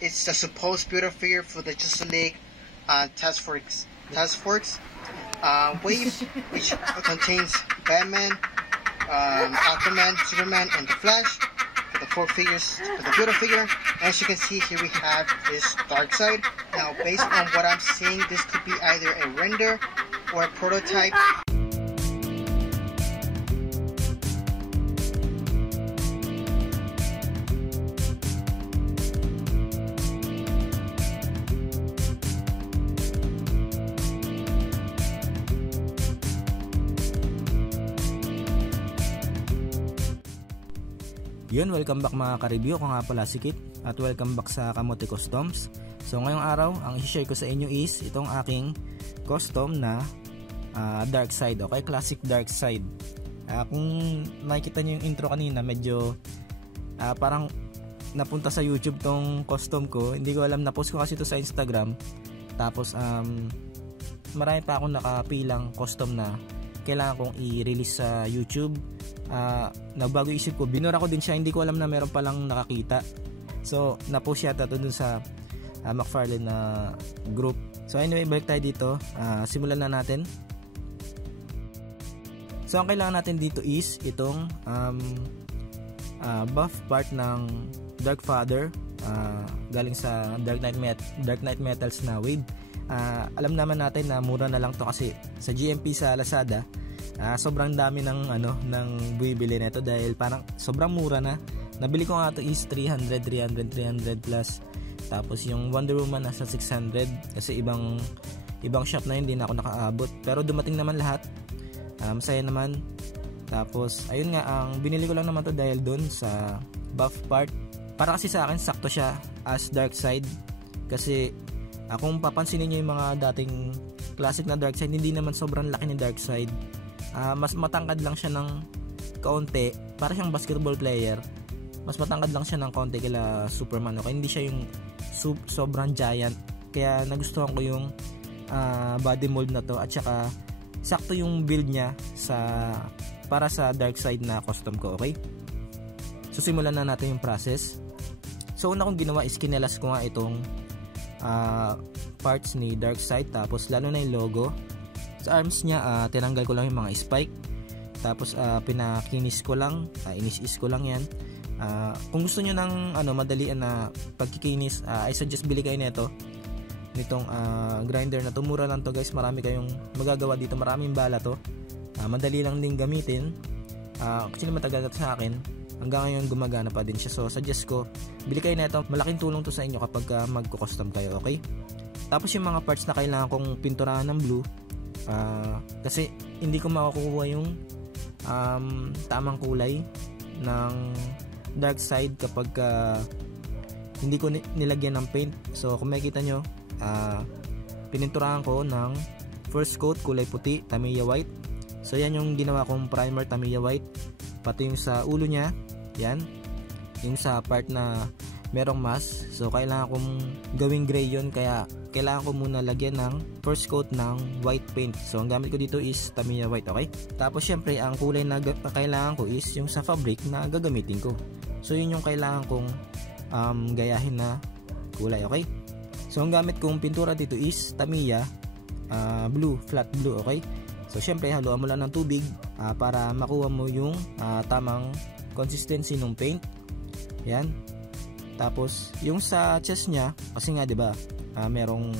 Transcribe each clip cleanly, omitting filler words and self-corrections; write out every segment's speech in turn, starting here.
it's the supposed builder figure for the Justice League Task Force wave, which contains Batman, Aquaman, Superman, and the Flash. For the 4 figures, for the builder figure, as you can see here, we have this Darkseid. Now, based on what I'm seeing, this could be either a render or a prototype. Yun, welcome back mga ka-review. Ako nga pala si Kit at welcome back sa Kamote Customs. So ngayong araw, ang i-share ko sa inyo is itong aking custom na Darkseid, okay? Classic Darkseid. Kung nakikita nyo yung intro kanina, medyo parang napunta sa YouTube tong custom ko. Hindi ko alam, na-post ko kasi ito sa Instagram. Tapos marami pa akong nakapilang custom na kailangan kong i-release sa YouTube. Nagbago isip ko, binura ko din siya, hindi ko alam na meron palang nakakita. So na-post yata ito dun sa McFarlane na group. So anyway, balik tayo dito. Simulan na natin. So ang kailangan natin dito is itong buff part ng Dark Father, galing sa Dark Knight Metals na wave. Alam naman natin na mura na lang to kasi sa GMP sa Lazada sobrang dami ng bumibili nito dahil parang sobrang mura na. Nabili ko nga ito is 300 plus. Tapos yung Wonder Woman nasa 600 kasi ibang shop na hindi na ako nakaabot. Pero dumating naman lahat. Masaya naman. Tapos ayun nga, ang binili ko lang naman to dahil doon sa buff part. Para kasi sa akin sakto siya as Darkseid. Kasi kung papansinin niyo yung mga dating classic na Darkseid, hindi naman sobrang laki ni Darkseid. Mas matangkad lang siya ng kaunti, para siyang basketball player. Mas matangkad lang siya ng kaunti kila Superman, okay? Hindi siya yung sobrang giant. Kaya nagustuhan ko yung body mold na to, at saka sakto yung build niya para sa Darkseid na custom ko, okay? So simulan na natin yung process. So una kong ginawa is kinelas ko nga itong parts ni Darkseid, tapos lalo na yung logo. Sa arms niya, tinanggal ko lang yung mga spike. Tapos pinakinis ko lang, inis-is ko lang yan. Kung gusto nyo ng madalian na pagkikinis, I suggest bili kayo nitong grinder na to. Mura lang to guys, marami kayong magagawa dito, maraming bala to. Madali lang din gamitin. Actually matagal sa akin, hanggang ngayon gumagana pa din siya. So suggest ko, bili kayo nito. Malaking tulong to sa inyo kapag magko-custom kayo, okay? Tapos yung mga parts na kailangan kong pinturahan ng blue, kasi hindi ko makukuha yung tamang kulay ng Darkseid kapag hindi ko nilagyan ng paint. So kung makikita nyo, pininturahan ko ng first coat kulay puti, Tamiya white. So yan yung ginawa kong primer, Tamiya white. Pati yung sa ulo nya, yan, yung sa part na merong mask. So kailangan kong gawing gray yun, kaya kailangan ko muna lagyan ng first coat ng white paint. So ang gamit ko dito is Tamiya white, okay? Tapos syempre ang kulay na kailangan ko is yung sa fabric na gagamitin ko. So yun yung kailangan kong gayahin na kulay, okay? So ang gamit kong pintura dito is Tamiya blue, flat blue, okay? So syempre haluan mo lang ng tubig para makuha mo yung tamang consistency ng paint. Yan. Tapos yung sa chest nya, kasi nga 'di ba, merong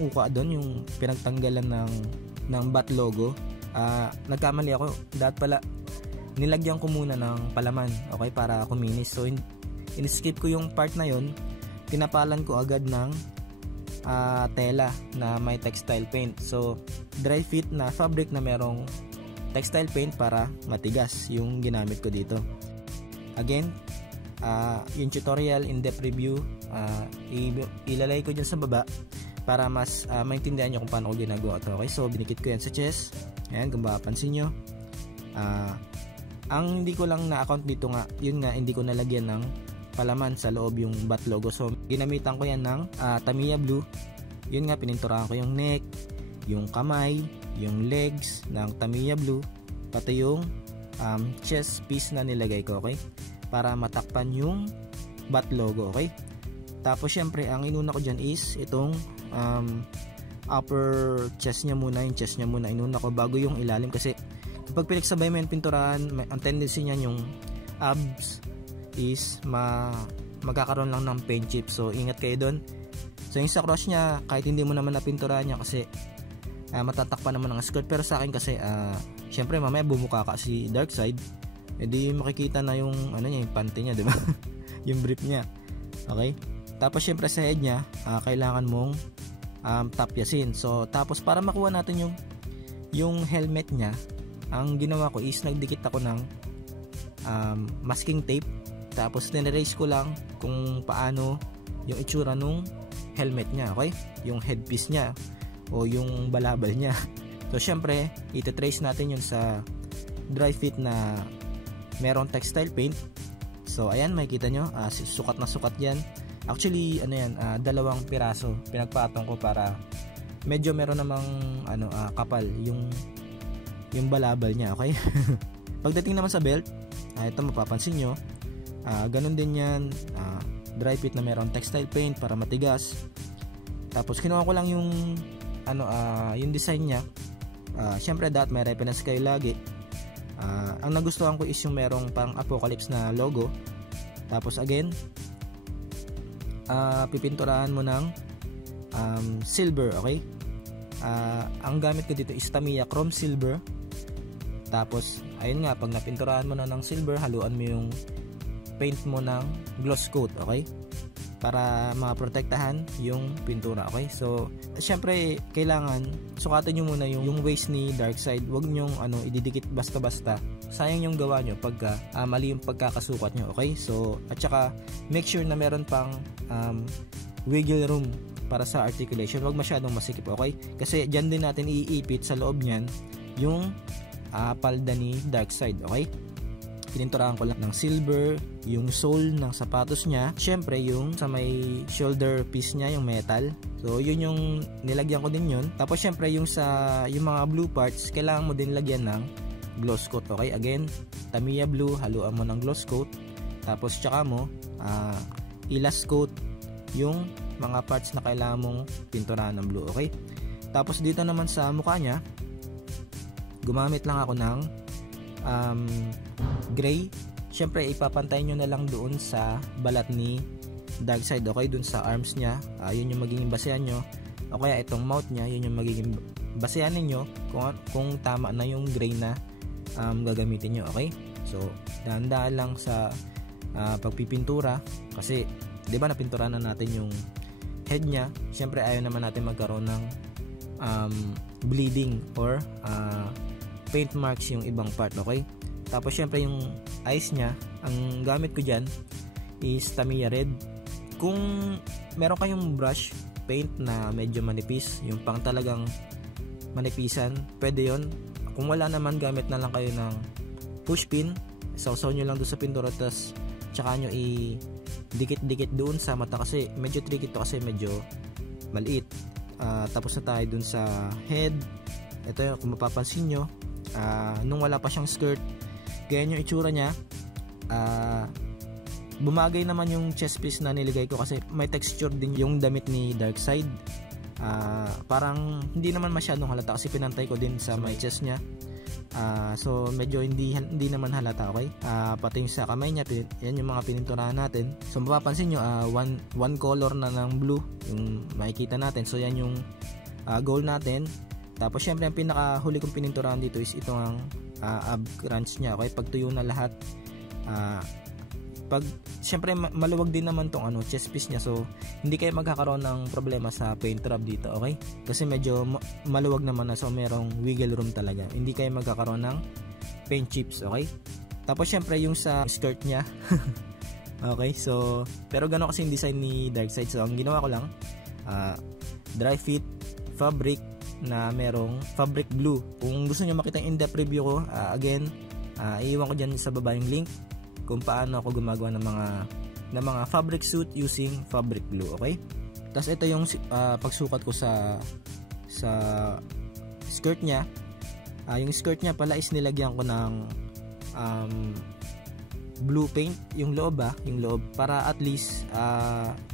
uka doon, yung pinagtanggalan ng bat logo. Nagkamali ako, dapat pala nilagyan ko muna ng palaman, okay, para kuminis. So in-skip ko yung part na yon, pinapalan ko agad ng tela na may textile paint. So dry fit na fabric na merong textile paint para matigas yung ginamit ko dito. Again, yung tutorial in-depth review, ilalagay ko dyan sa baba para mas maintindihan nyo kung paano ko ginagawa ito, okay? So binikit ko yan sa chest. Ayan, kung mapapansin nyo, ang hindi ko lang na-account dito nga, yun nga, hindi ko nalagyan ng palaman sa loob yung bat logo. So ginamitan ko yan ng Tamiya blue. Yun nga, pininturahan ko yung neck, yung kamay, yung legs ng Tamiya blue, pati yung chest piece na nilagay ko, okay, para matakpan yung bat logo, okay. Tapos syempre ang inuna ko dyan is itong upper chest niya muna, yung chest niya muna inuna ko bago yung ilalim, kasi kapag pinagsabay mo yung pinturahan, ang tendency niyan yung abs is magkakaroon lang ng paint chips, so ingat kayo doon. So yung sa cross niya, kahit hindi mo naman napinturahan niya kasi matatakpan naman ng skirt, pero sa akin kasi syempre mamaya bumuka ka si Darkseid, edi makikita na yung ano niya, yung panty niya, di ba? Yung brief niya. Okay? Tapos syempre sa head niya, kailangan mong tapyasin. So tapos para makuha natin yung helmet niya, ang ginawa ko is nagdikit ako ng masking tape, tapos nire-raise ko lang kung paano yung itsura nung helmet niya, okay? Yung headpiece niya o yung balabal niya. So syempre ite-trace natin yun sa dry fit na merong textile paint. So ayan, makikita nyo, sukat na sukat yan. Actually ano yan, 2 piraso pinagpatong ko para medyo meron namang kapal yung balabal niya, okay? Pagdating naman sa belt, ito mapapansin nyo, ganun din yan, dry fit na meron textile paint para matigas. Tapos kinuha ko lang yung yung design niya. Syempre dapat may reference kayo lagi. Ang nagustuhan ko is yung merong pang Apocalypse na logo. Tapos again, pipinturahan mo ng silver, okay? Ang gamit ko dito is Tamiya Chrome Silver. Tapos ayun nga, pag napinturahan mo na ng silver, haluan mo yung paint mo ng gloss coat, okay? Para maprotektahan yung pintura, okay? So syempre kailangan sukatin nyo muna yung waist ni Darkseid. Huwag nyo ididikit basta-basta, sayang yung gawa nyo pagka mali yung pagkakasukat nyo, okay? So at saka make sure na meron pang wiggle room para sa articulation. Huwag masyadong masikip, okay? Kasi dyan din natin iipit sa loob nyan yung palda ni Darkseid, okay? Pininturahan ko lang ng silver yung sole ng sapatos niya, syempre yung sa may shoulder piece niya, yung metal. So yun yung nilagyan ko din yun. Tapos syempre yung mga blue parts, kailangan mo din lagyan ng gloss coat, okay? Again, Tamiya blue, haluan mo ng gloss coat. Tapos tsaka mo i-last coat yung mga parts na kailangan mong pinturahan ng blue, okay? Tapos dito naman sa mukha niya, gumamit lang ako ng gray. Syempre ipapantay nyo na lang doon sa balat ni Darkseid, okay? Doon sa arms niya, yun yung magiging basehan nyo, o kaya itong mouth niya, yun yung magiging basehan ninyo kung tama na yung gray na gagamitin nyo, okay? So dahan-dahan lang sa pagpipintura, kasi di ba napintura na natin yung head niya. Syempre ayaw naman natin magkaroon ng bleeding or paint marks yung ibang part, okay? Tapos syempre yung eyes niya, ang gamit ko dyan is Tamiya Red. Kung meron kayong brush paint na medyo manipis, yung pang talagang manipisan, pwede yon. Kung wala naman, gamit na lang kayo ng pushpin, sausaw nyo lang doon sa pintura, tapos tsaka nyo i-dikit-dikit doon sa mata, kasi medyo tricky to kasi medyo maliit. Tapos na tayo doon sa head. Ito yung kung mapapansin nyo, nung wala pa siyang skirt, ganyan yung itsura niya. Bumagay naman yung chest piece na niligay ko kasi may texture din yung damit ni Darkseid. Parang hindi naman masyadong halata kasi pinantay ko din sa may chest niya. So medyo hindi naman halata, okay? Pati yung sa kamay niya, yan yung mga pininturahan natin. So mapapansin nyo, one color na ng blue yung makikita natin. So yan yung goal natin. Tapos syempre ang pinakahuli kong pininturahan dito is ito ang ab crunch niya, okay? Pag tuyo na lahat, syempre maluwag din naman tong chest piece niya, so hindi kayo magkakaroon ng problema sa paint job dito, okay? Kasi medyo maluwag naman na, so merong wiggle room talaga, hindi kayo magkakaroon ng paint chips, okay? Tapos syempre yung sa skirt niya okay, so pero gano'n kasi yung design ni Darkseid, so ang ginawa ko lang dry fit fabric na merong fabric blue. Kung gusto nyo makita yung in-depth review ko, again, iiwan ko dyan sa baba yung link kung paano ako gumagawa ng mga fabric suit using fabric blue, okay? Tapos ito yung pagsukat ko sa skirt niya. Yung skirt niya pala is nilagyan ko ng blue paint yung loob para at least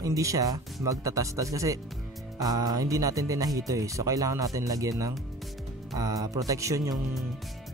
hindi siya magtatastas kasi hindi natin tinahito so kailangan natin lagyan ng protection yung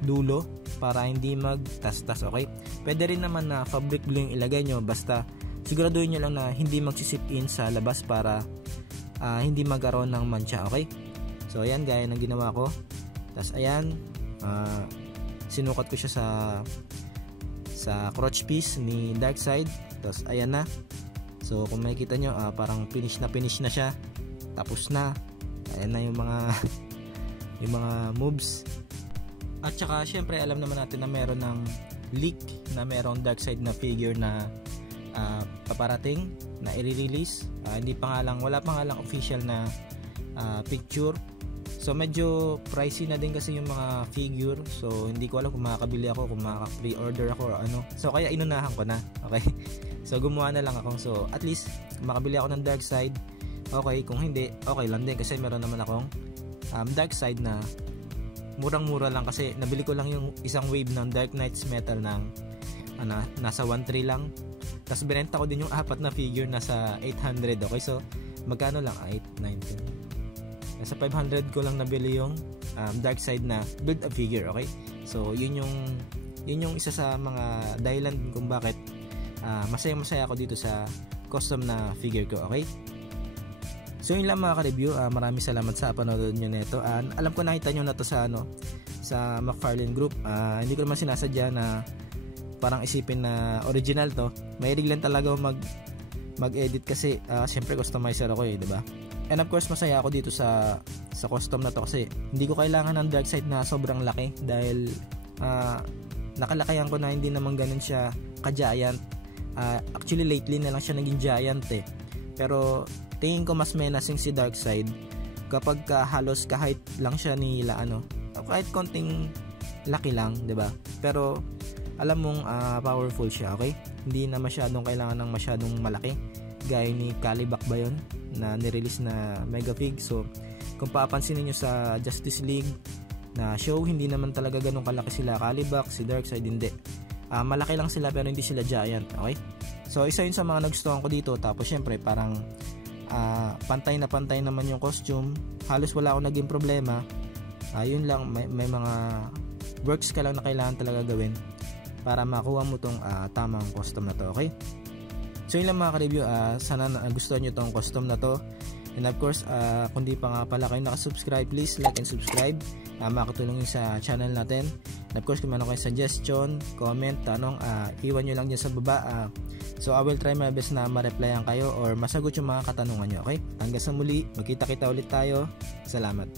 dulo para hindi magtastas. Okay, pwede rin naman na fabric glue yung ilagay nyo, basta siguraduhin nyo lang na hindi magsisip in sa labas para hindi magkaroon ng mancha. Okay, so ayan gaya ng ginawa ko. Tas ayan, sinukat ko siya sa crotch piece ni Darkside. Tapos ayan na. So kung makikita nyo, parang finish na siya. Tapos na. Ayan na yung mga moves. At saka syempre alam naman natin na meron ng leak na merong Darkside na figure na paparating na i-release. Wala pa nga lang official na picture. So medyo pricey na din kasi yung mga figure. So hindi ko alam kung makakabili ako, kung makaka-pre-order ako or ano. So kaya inunahan ko na. Okay. So gumawa na lang ako. So at least makabili ako ng Darkside. Okay, kung hindi, okay lang din kasi meron naman akong Darkside na murang-mura lang kasi nabili ko lang yung isang wave ng Dark Knights Metal ng nasa 1.3 lang. Tapos binenta ko din yung 4 na figure nasa 800. Okay, so magkano lang? 8, 9, 10. Nasa 500 ko lang nabili yung Darkside na build a figure. Okay, so yun yung isa sa mga dahilan kung bakit masaya ako dito sa custom na figure ko. Okay, so yun lang mga ka-review. Maraming salamat sa panonood nyo nito. Alam ko nakita nyo na to sa McFarlane Group. Hindi ko naman sinasadya na parang isipin na original to. Mahilig lang talaga mag-edit kasi syempre customizer ako diba? And of course masaya ako dito sa custom na to kasi hindi ko kailangan ng Darkside na sobrang laki dahil nakalakayan ko na hindi naman ganun siya ka-giant. Actually lately na lang siya naging giant pero tingin ko mas menacing si Darkside kapag halos kahit lang siya nila kahit konting laki lang, 'di ba? Pero alam mong powerful siya, okay? Hindi na masyadong kailangan ng masyadong malaki gaya ni Kalibak ba yun na nirelease na Mega Fig. So kung papansinin nyo sa Justice League na show, hindi naman talaga ganun kalaki sila Kalibak, si Darkside hindi. Malaki lang sila pero hindi sila giant, okay? So isa yun sa mga nagustuhan ko dito. Tapos syempre parang pantay na pantay naman yung costume, halos wala akong naging problema. Yun lang, may mga works ka lang na kailangan talaga gawin para makuha mo tong tamang custom na to. Okay, so yun lang mga ka-review. Sana nagustuhan nyo tong custom na to. And of course kung di pa nga pala kayo nakasubscribe, please like and subscribe. Makatulong yun sa channel natin. And of course kung meron kayo suggestion, comment, tanong, iwan nyo lang dyan sa baba. So I will try my best na ma-replyan kayo or masagot yung mga katanungan nyo. Okay, hanggang sa muli, magkita-kita ulit tayo. Salamat.